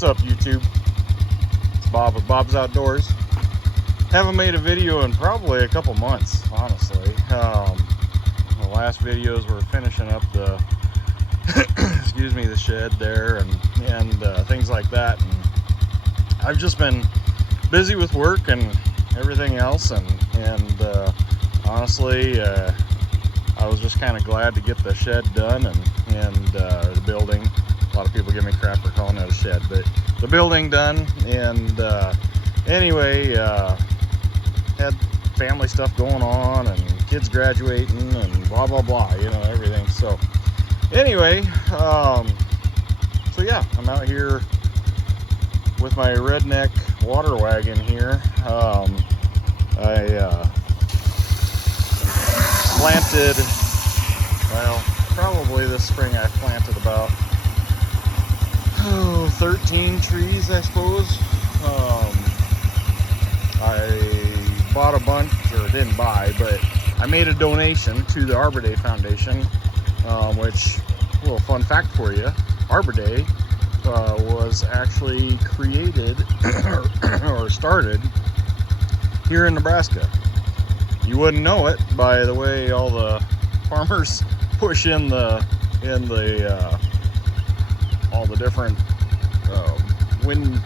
What's up, YouTube? It's Bob with Bob's Outdoors. Haven't made a video in probably a couple months, honestly. The last videos were finishing up the excuse me, the shed there and things like that. And I've just been busy with work and everything else, and honestly, I was just kind of glad to get the shed done and the building. A lot of people give me crap for calling it a shed, but the building done. And anyway, had family stuff going on and kids graduating and blah blah blah, you know, everything. So anyway, so yeah, I'm out here with my redneck water wagon here. I planted, well, probably this spring I planted about 13 trees, I suppose. I bought a bunch, or didn't buy, but I made a donation to the Arbor Day Foundation, which, a little fun fact for you, Arbor Day was actually created or started here in Nebraska. You wouldn't know it by the way all the farmers push in the all the different wind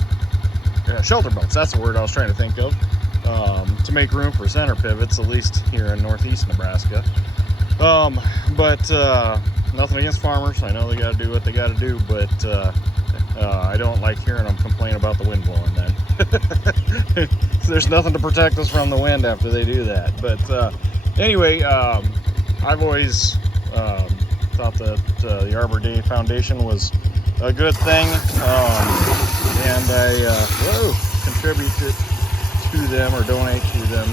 shelter belts. That's the word I was trying to think of, to make room for center pivots, at least here in northeast Nebraska. But nothing against farmers. I know they got to do what they got to do, but I don't like hearing them complain about the wind blowing then. There's nothing to protect us from the wind after they do that. But anyway, I've always thought that the Arbor Day Foundation was a good thing, and I contribute to them or donate to them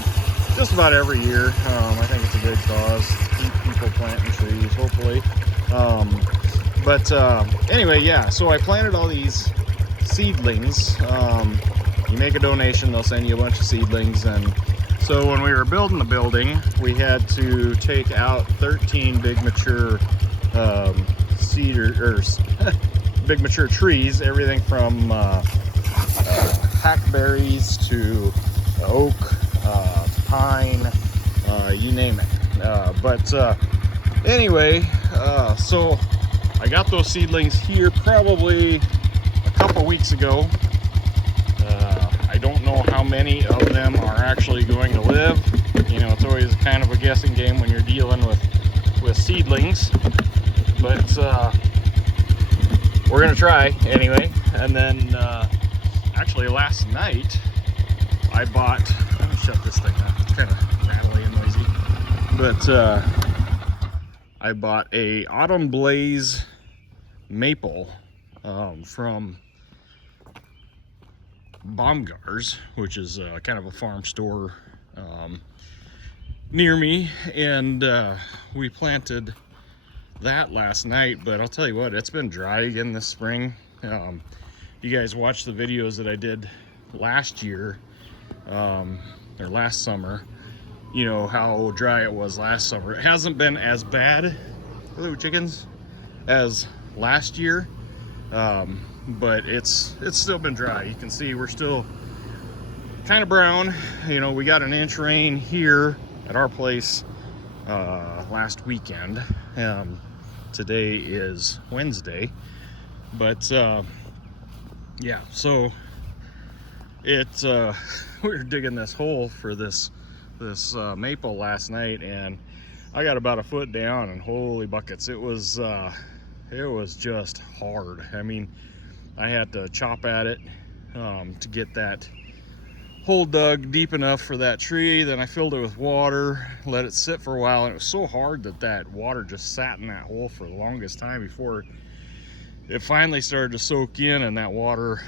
just about every year. I think it's a good cause. Keep people planting trees, hopefully. But anyway, yeah, so I planted all these seedlings. You make a donation, they'll send you a bunch of seedlings. And so when we were building the building, we had to take out 13 big mature big mature trees, everything from hackberries to oak, pine, you name it. But anyway, so I got those seedlings here probably a couple weeks ago. I don't know how many of them are actually going to live. You know, it's always kind of a guessing game when you're dealing with seedlings. But we're gonna try anyway. And then actually last night I bought, let me shut this thing up, it's kind of rattly and noisy. But I bought a Autumn Blaze maple from Baumgar's, which is kind of a farm store near me, and we planted that last night. But I'll tell you what, it's been dry again this spring. You guys watched the videos that I did last year, or last summer, you know how dry it was last summer. It hasn't been as bad, hello chickens, as last year, but it's still been dry. You can see we're still kind of brown. You know, we got an inch rain here at our place last weekend. Today is Wednesday, but yeah, so it's we were digging this hole for this maple last night, and I got about a foot down, and holy buckets, it was just hard. I mean, I had to chop at it to get that hole dug deep enough for that tree. Then I filled it with water, let it sit for a while, and it was so hard that water just sat in that hole for the longest time before it finally started to soak in, and that water,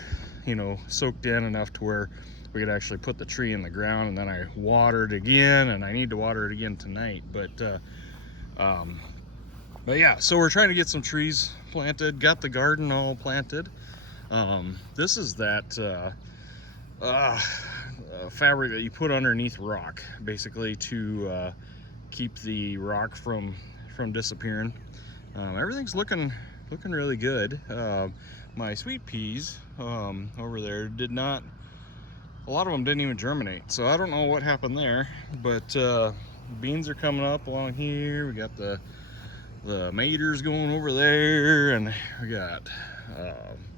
you know, soaked in enough to where we could actually put the tree in the ground. And then I watered again, and I need to water it again tonight. But yeah, so we're trying to get some trees planted, got the garden all planted. This is that fabric that you put underneath rock, basically to keep the rock from disappearing. Everything's looking looking really good. My sweet peas over there did not, a lot of them didn't even germinate, so I don't know what happened there, but beans are coming up along here. We got the maters going over there, and we got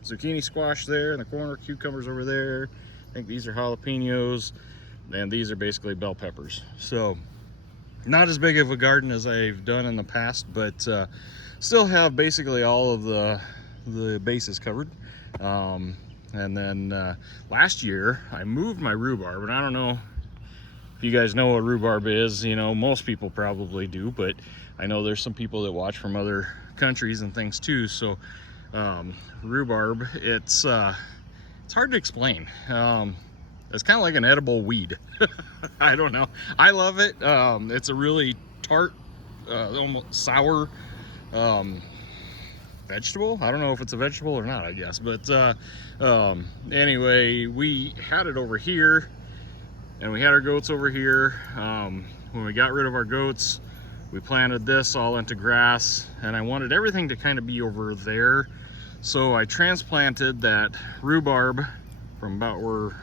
zucchini squash there in the corner, cucumbers over there. I think these are jalapenos, and these are basically bell peppers. So not as big of a garden as I've done in the past, but still have basically all of the bases covered. And then last year I moved my rhubarb, and I don't know if you guys know what rhubarb is. You know, most people probably do, but I know there's some people that watch from other countries and things too. So rhubarb, it's hard to explain. It's kind of like an edible weed. I don't know. I love it. It's a really tart, almost sour vegetable. I don't know if it's a vegetable or not, I guess. But anyway, we had it over here, and we had our goats over here. When we got rid of our goats, we planted this all into grass, and I wanted everything to kind of be over there. So I transplanted that rhubarb from about where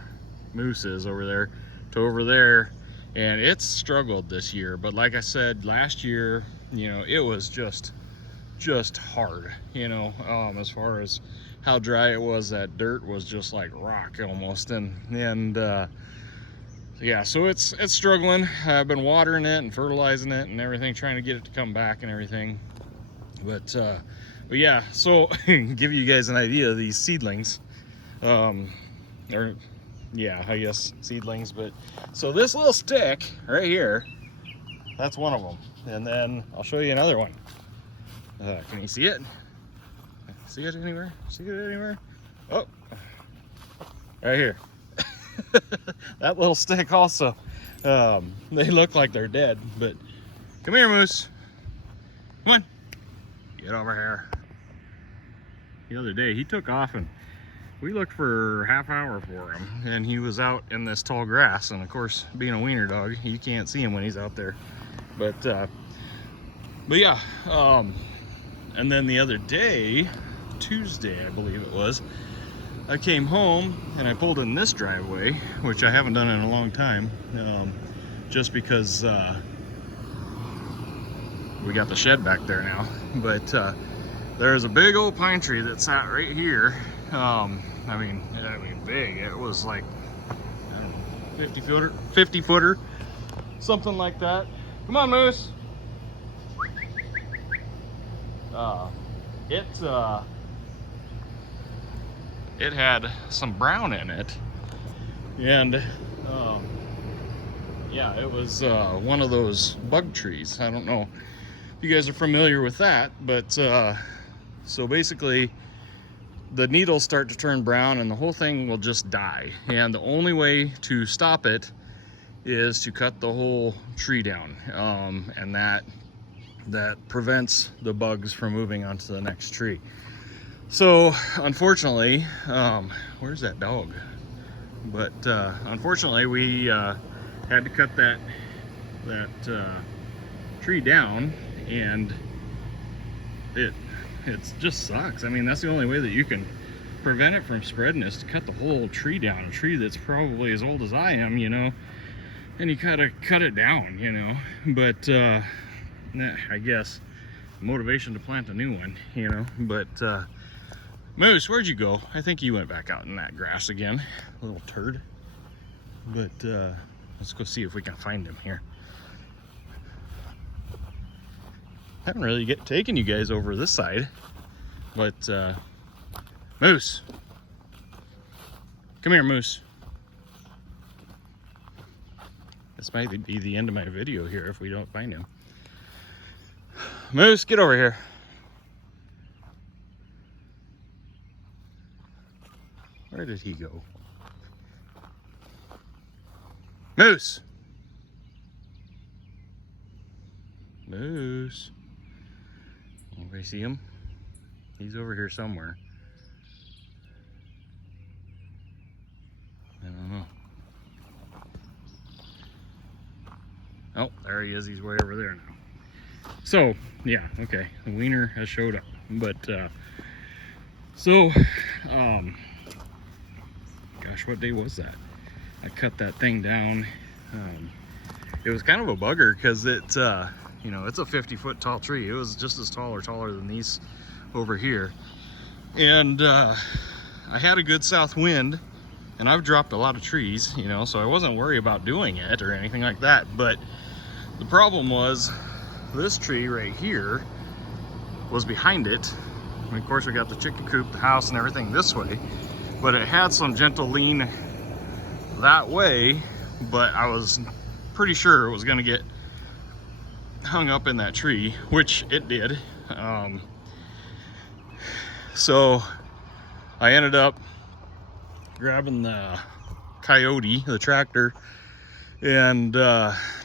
Moose is over there to over there, and it's struggled this year. But like I said, last year, you know, it was just hard, you know, as far as how dry it was. That dirt was just like rock almost, and yeah, so it's struggling. I've been watering it and fertilizing it and everything, trying to get it to come back and everything. But yeah, so give you guys an idea of these seedlings, or yeah, I guess seedlings. But so this little stick right here, that's one of them. And then I'll show you another one. Can you see it? See it anywhere? See it anywhere? Oh, right here. That little stick also. They look like they're dead, but come here, Moose. Come on. Get over here. The other day he took off, and we looked for a half hour for him, and he was out in this tall grass. And of course, being a wiener dog, you can't see him when he's out there. But yeah, and then the other day, Tuesday I believe it was, I came home and I pulled in this driveway, which I haven't done in a long time, just because we got the shed back there now. But there's a big old pine tree that sat right here. I mean big. It was like, I don't know, 50 footer, something like that. Come on, Moose. It had some brown in it, and yeah, it was one of those bug trees. I don't know if you guys are familiar with that, but so basically the needles start to turn brown and the whole thing will just die, and the only way to stop it is to cut the whole tree down, and that prevents the bugs from moving on to the next tree. So unfortunately, where's that dog? But unfortunately, we had to cut that tree down, and it just sucks. I mean, that's the only way that you can prevent it from spreading is to cut the whole tree down. A tree that's probably as old as I am, you know, and you gotta cut it down, you know. But I guess motivation to plant a new one, you know. But Moose, where'd you go? I think you went back out in that grass again, little turd. But let's go see if we can find him here. Haven't really taken you guys over this side, but Moose, come here, Moose. This might be the end of my video here if we don't find him. Moose, get over here. Where did he go? Moose! Moose. Anybody see him? He's over here somewhere. I don't know. Oh, there he is. He's way over there now. So, yeah, okay. The wiener has showed up. But so gosh, what day was that? I cut that thing down. It was kind of a bugger because it you know, it's a 50-foot tall tree. It was just as tall or taller than these over here. And I had a good south wind, and I've dropped a lot of trees, you know, so I wasn't worried about doing it or anything like that. But the problem was this tree right here was behind it. And of course we got the chicken coop, the house, and everything this way, but it had some gentle lean that way, but I was pretty sure it was going to get hung up in that tree, which it did. So I ended up grabbing the Coyote, the tractor, and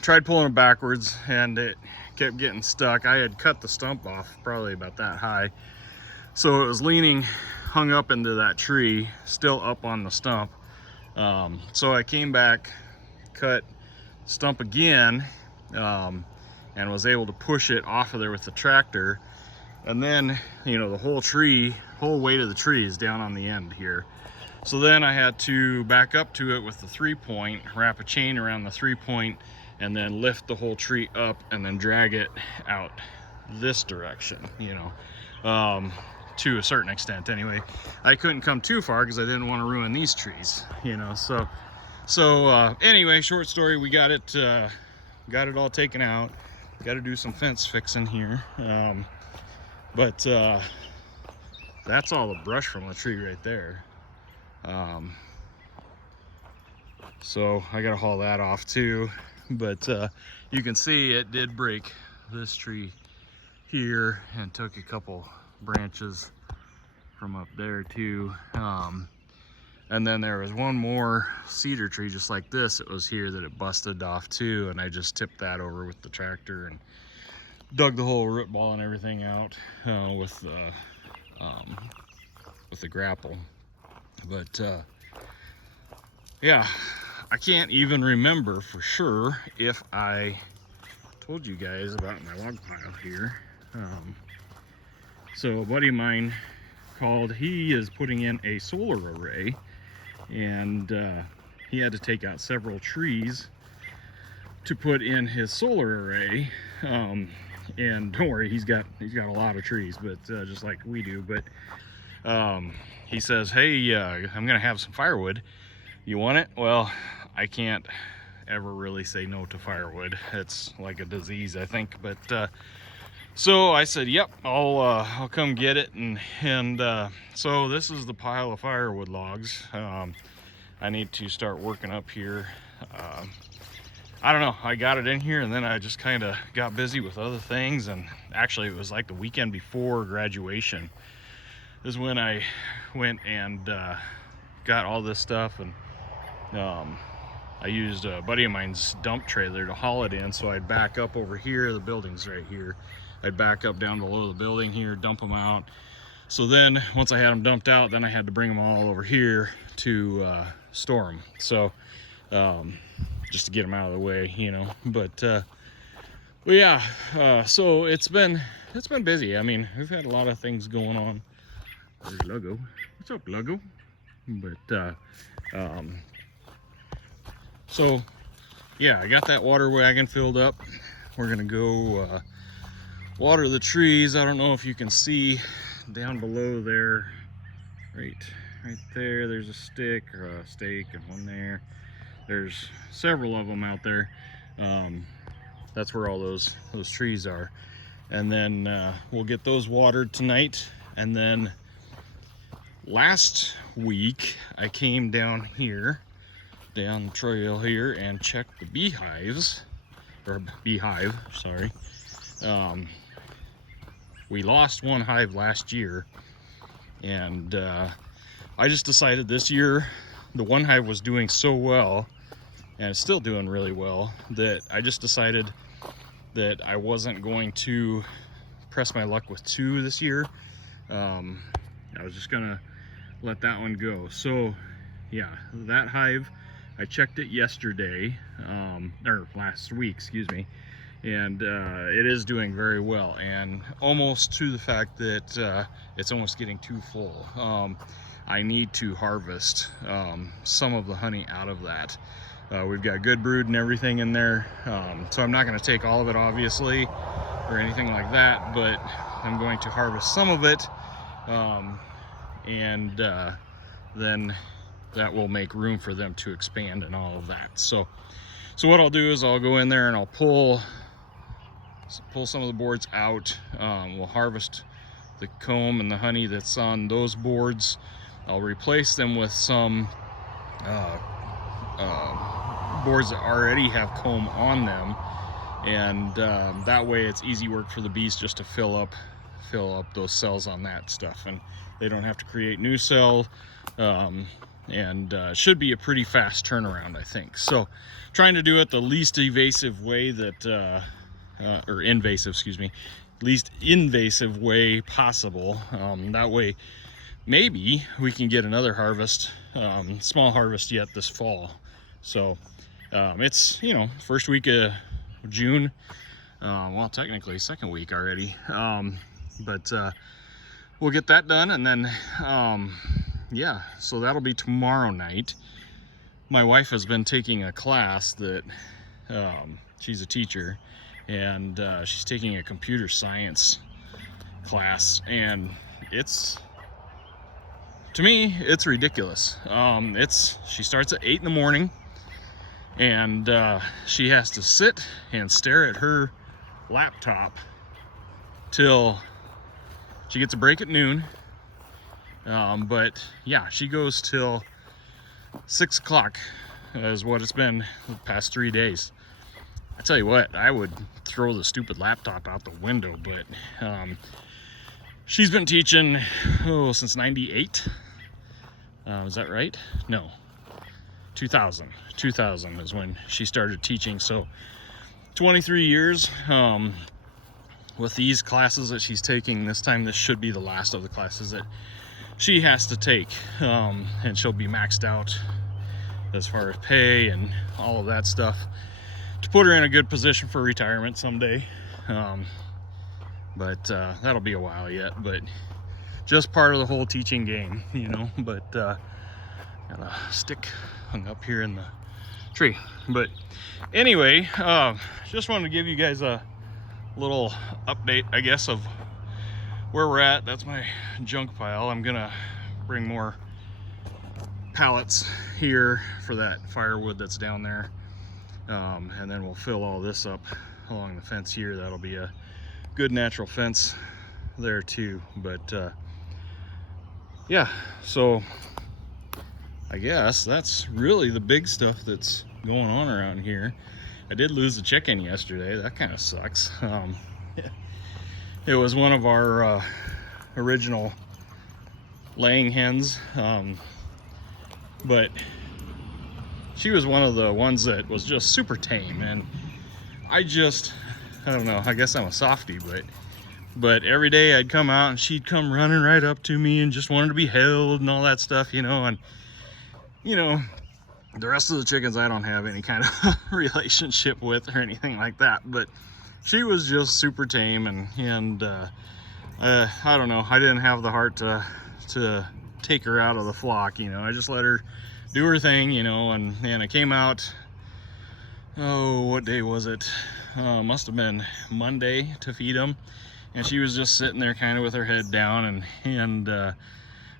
tried pulling it backwards, and it kept getting stuck. I had cut the stump off probably about that high, so it was leaning, hung up into that tree, still up on the stump. So I came back, cut stump again, and was able to push it off of there with the tractor. And then, you know, the whole tree, whole weight of the tree is down on the end here. So then I had to back up to it with the 3-point, wrap a chain around the 3-point, and then lift the whole tree up and then drag it out this direction, you know, to a certain extent anyway. I couldn't come too far because I didn't want to ruin these trees, you know. So anyway, short story, we got it all taken out. Got to do some fence fixing here, but that's all the brush from the tree right there. So I got to haul that off too, but you can see it did break this tree here and took a couple branches from up there too. And then there was one more cedar tree just like this. It was here that it busted off too, and I just tipped that over with the tractor and dug the whole root ball and everything out with the grapple. But yeah, I can't even remember for sure if I told you guys about my log pile here. So a buddy of mine called. He is putting in a solar array, and he had to take out several trees to put in his solar array. And don't worry, he's got a lot of trees, but just like we do. But he says, hey, I'm gonna have some firewood. You want it? Well, I can't ever really say no to firewood. It's like a disease, I think. But so I said, yep, I'll come get it. And so this is the pile of firewood logs. I need to start working up here. I don't know, I got it in here and then I just kind of got busy with other things, and actually it was like the weekend before graduation is when I went and got all this stuff. And I used a buddy of mine's dump trailer to haul it in, so I'd back up over here, the building's right here. I'd back up down below the building here, dump them out. So then once I had them dumped out, then I had to bring them all over here to store them. So just to get them out of the way, you know. But yeah, so it's been busy. I mean, we've had a lot of things going on. There's Luggo. What's up, Luggo? But so yeah, I got that water wagon filled up. We're gonna go water the trees. I don't know if you can see down below there, right there, there's a stick or a stake, and one there. There's several of them out there. That's where all those trees are. And then we'll get those watered tonight. And then last week I came down here, down the trail here, and checked the beehives, or beehive, sorry. We lost one hive last year, and I just decided this year, the one hive was doing so well, and it's still doing really well, that I just decided that I wasn't going to press my luck with two this year. I was just gonna let that one go. So yeah, that hive, I checked it yesterday, or last week, excuse me, and it is doing very well, and almost to the fact that it's almost getting too full. I need to harvest some of the honey out of that. We've got good brood and everything in there, so I'm not going to take all of it, obviously, or anything like that, but I'm going to harvest some of it, and then that will make room for them to expand and all of that. So what I'll do is I'll go in there and I'll pull some of the boards out. We'll harvest the comb and the honey that's on those boards. I'll replace them with some boards that already have comb on them, and that way it's easy work for the bees just to fill up those cells on that stuff, and they don't have to create new cell, and should be a pretty fast turnaround, I think. So trying to do it the least invasive way that or invasive, excuse me, least invasive way possible. That way maybe we can get another harvest, small harvest yet this fall. So it's, you know, first week of June, well, technically second week already, but we'll get that done, and then yeah, so that'll be tomorrow night. My wife has been taking a class that she's a teacher, and she's taking a computer science class, and it's, to me, it's ridiculous. She starts at 8 in the morning, and she has to sit and stare at her laptop till she gets a break at noon. But yeah, she goes till 6 o'clock is what it's been the past 3 days. I tell you what, I would throw the stupid laptop out the window, but she's been teaching since 98. Is that right? No, 2000 is when she started teaching, so 23 years. With these classes that she's taking this time, this should be the last of the classes that she has to take, and she'll be maxed out as far as pay and all of that stuff to put her in a good position for retirement someday. But that'll be a while yet, but just part of the whole teaching game, you know. But got a stick hung up here in the tree. But anyway, just wanted to give you guys a little update, I guess, of where we're at. That's my junk pile. I'm gonna bring more pallets here for that firewood that's down there, and then we'll fill all this up along the fence here. That'll be a good natural fence there too. But yeah, so I guess that's really the big stuff that's going on around here. I did lose a chicken yesterday. That kind of sucks. It was one of our original laying hens, but she was one of the ones that was just super tame, and I don't know, I guess I'm a softie, but every day I'd come out and she'd come running right up to me and just wanted to be held and all that stuff, you know. And you know, the rest of the chickens I don't have any kind of relationship with or anything like that, but she was just super tame, and I don't know, I didn't have the heart to take her out of the flock, you know. I just let her do her thing, you know, and I came out, oh, what day was it? Must have been Monday to feed them, and she was just sitting there kind of with her head down, and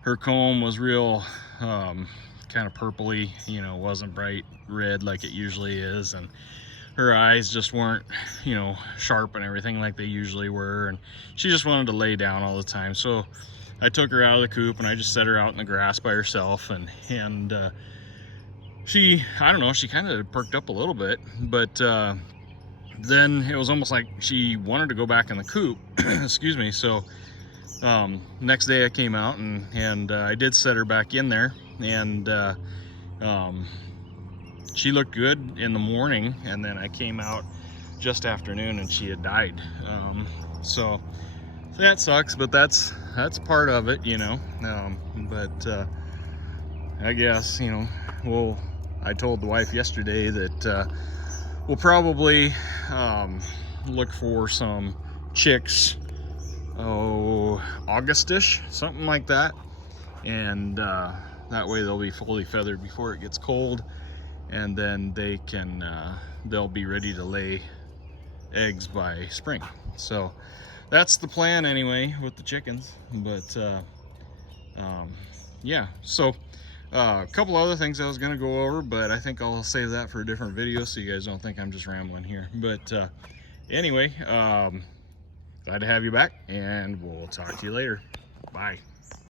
her comb was real kind of purpley, you know, wasn't bright red like it usually is, and her eyes just weren't, you know, sharp and everything like they usually were, and she just wanted to lay down all the time. So I took her out of the coop and I just set her out in the grass by herself, and she, I don't know, she kind of perked up a little bit, but then it was almost like she wanted to go back in the coop. Excuse me. So next day I came out and I did set her back in there, and she looked good in the morning, and then I came out just afternoon and she had died. So that sucks, but that's part of it, you know. But I guess, you know, I told the wife yesterday that we'll probably look for some chicks, Augustish, something like that, and that way they'll be fully feathered before it gets cold, and then they can they'll be ready to lay eggs by spring. So that's the plan anyway with the chickens. But yeah, so a couple other things I was going to go over, but I think I'll save that for a different video so you guys don't think I'm just rambling here. But anyway, glad to have you back, and we'll talk to you later. Bye.